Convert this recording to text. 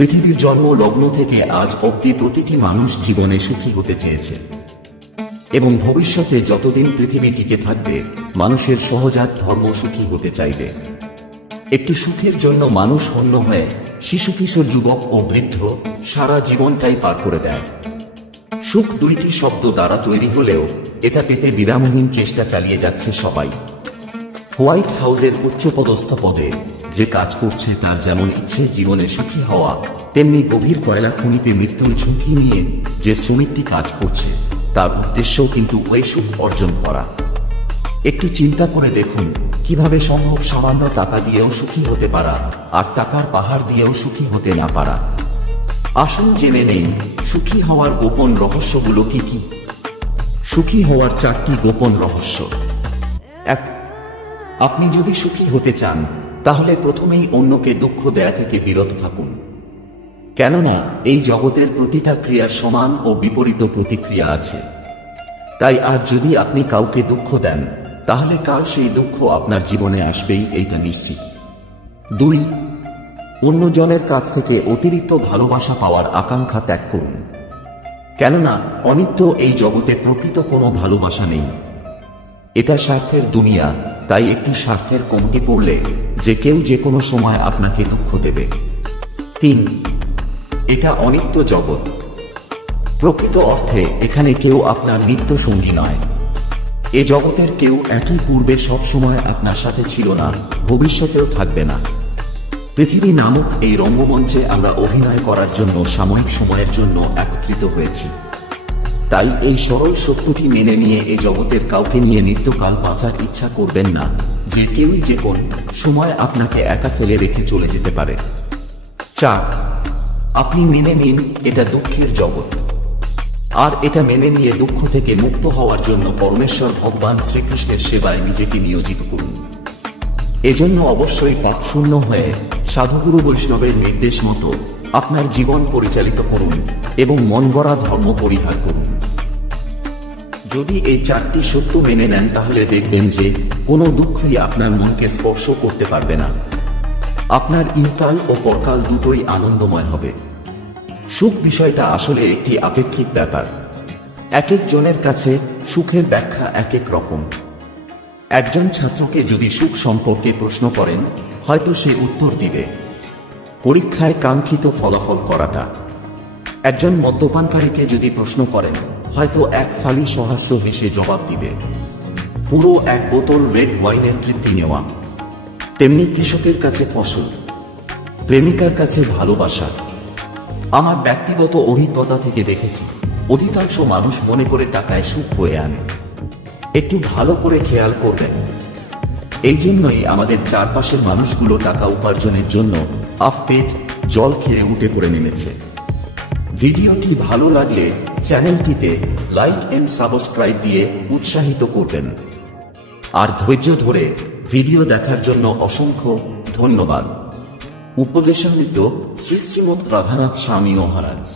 পৃথিবীর জন্ম লগ্ন থেকে আজ অবধি প্রতিটি মানুষ জীবনে সুখী হতে চেয়েছে, এবং ভবিষ্যতে যতদিন পৃথিবী টিকে থাকবে মানুষের সহজাত ধর্ম সুখী হতে চাইবে। একটু সুখের জন্য মানুষ হন্য হয়ে শিশু, কিশোর, যুবক ও বৃদ্ধ সারা জীবনটাই পার করে দেয়। সুখ দুইটি শব্দ দ্বারা তৈরি হলেও এটা পেতে বিরামহীন চেষ্টা চালিয়ে যাচ্ছে সবাই। হোয়াইট হাউসের উচ্চপদস্থ পদে যে কাজ করছে তার যেমন ইচ্ছে জীবনে সুখী হওয়া, তেমনি গভীর কয়লা খনিতে মৃত্যুর ঝুঁকি নিয়ে যে শ্রমিকটি কাজ করছে তার উদ্দেশ্যও কিন্তু ওই সুখ অর্জন করা। একটু চিন্তা করে দেখুন কিভাবে সম্ভব সামান্য টাকা দিয়েও সুখী হতে পারা, আর টাকার পাহাড় দিয়েও সুখী হতে না পারা। আসুন জেনে নেই সুখী হওয়ার গোপন রহস্যগুলো কি কি। সুখী হওয়ার 4টি গোপন রহস্য। 1. আপনি যদি সুখী হতে চান তাহলে প্রথমেই অন্যকে দুঃখ দেয়া থেকে বিরত থাকুন। কেননা এই জগতের প্রতিটা ক্রিয়ার সমান ও বিপরীত প্রতিক্রিয়া আছে। তাই আজ যদি আপনি কাউকে দুঃখ দেন তাহলে কাল সেই দুঃখ আপনার জীবনে আসবেই, এইটা নিশ্চিত। 2. অন্যজনের কাছ থেকে অতিরিক্ত ভালোবাসা পাওয়ার আকাঙ্ক্ষা ত্যাগ করুন। কেননা অনিত্য এই জগতে প্রকৃত কোনো ভালোবাসা নেই। এটা স্বার্থের দুনিয়া, তাই একটু স্বার্থের কমতি পড়লে যে কেউ যে কোনো সময় আপনাকে দুঃখ দেবে। 3. এটা অনিত্য জগৎ। প্রকৃত অর্থে এখানে কেউ আপনার নিত্য সঙ্গী নয়। এ জগতের কেউ একই পূর্বে সব সময় আপনার সাথে ছিল না, ভবিষ্যতেও থাকবে না। পৃথিবী নামক এই রঙ্গমঞ্চে আমরা অভিনয় করার জন্য সাময়িক সময়ের জন্য একত্রিত হয়েছি। তাই এই সরল সত্যটি মেনে নিয়ে এ জগতের কাউকে নিয়ে নিত্যকাল বাঁচার ইচ্ছা করবেন না, যে কেউই যে কোন সময় আপনাকে একা ফেলে রেখে চলে যেতে পারে। 4. আপনি মেনে নিন এটা দুঃখের জগৎ, আর এটা মেনে নিয়ে দুঃখ থেকে মুক্ত হওয়ার জন্য পরমেশ্বর ভগবান শ্রীকৃষ্ণের সেবায় নিজেকে নিয়োজিত করুন। এজন্য অবশ্যই পাপশূন্য হয়ে সাধুগুরু বৈষ্ণবের নির্দেশ মতো আপনার জীবন পরিচালিত করুন এবং মন গড়া ধর্ম পরিহার করুন। যদি এই 4টি সত্য মেনে নেন তাহলে দেখবেন যে কোনো দুঃখই আপনার মনকে স্পর্শ করতে পারবে না। আপনার ইহকাল ও পরকাল দুটোই আনন্দময় হবে। সুখ বিষয়টা আসলে একটি আপেক্ষিক ব্যাপার। এক একজনের কাছে সুখের ব্যাখ্যা এক এক রকম। একজন ছাত্রকে যদি সুখ সম্পর্কে প্রশ্ন করেন হয়তো সে উত্তর দিবে পরীক্ষায় কাঙ্ক্ষিত ফলাফল করাটা। একজন মদ্যপানকারীকে যদি প্রশ্ন করেন হয়তো এক ফালি সহাস্য হেসে জবাব দিবে পুরো এক বোতল রেড ওয়াইনের তৃপ্তি নেওয়া। তেমনি কৃষকের কাছে ফসল, প্রেমিকার কাছে ভালোবাসা। আমার ব্যক্তিগত অভিজ্ঞতা থেকে দেখেছি অধিকাংশ মানুষ মনে করে টাকায় সুখ বয়ে আনে। একটু ভালো করে খেয়াল করবেন। এই জন্যই আমাদের চারপাশের মানুষগুলো টাকা উপার্জনের জন্য আফ পেট জল খেয়ে উঠে পড়ে নেমেছে। ভিডিওটি ভালো লাগলে চ্যানেলটিতে লাইক এন্ড সাবস্ক্রাইব দিয়ে উৎসাহিত করবেন। আর ধৈর্য ধরে ভিডিও দেখার জন্য অসংখ্য ধন্যবাদ। উপদেশামৃত শ্রী শ্রীমৎ রাধানাথ স্বামী মহারাজ।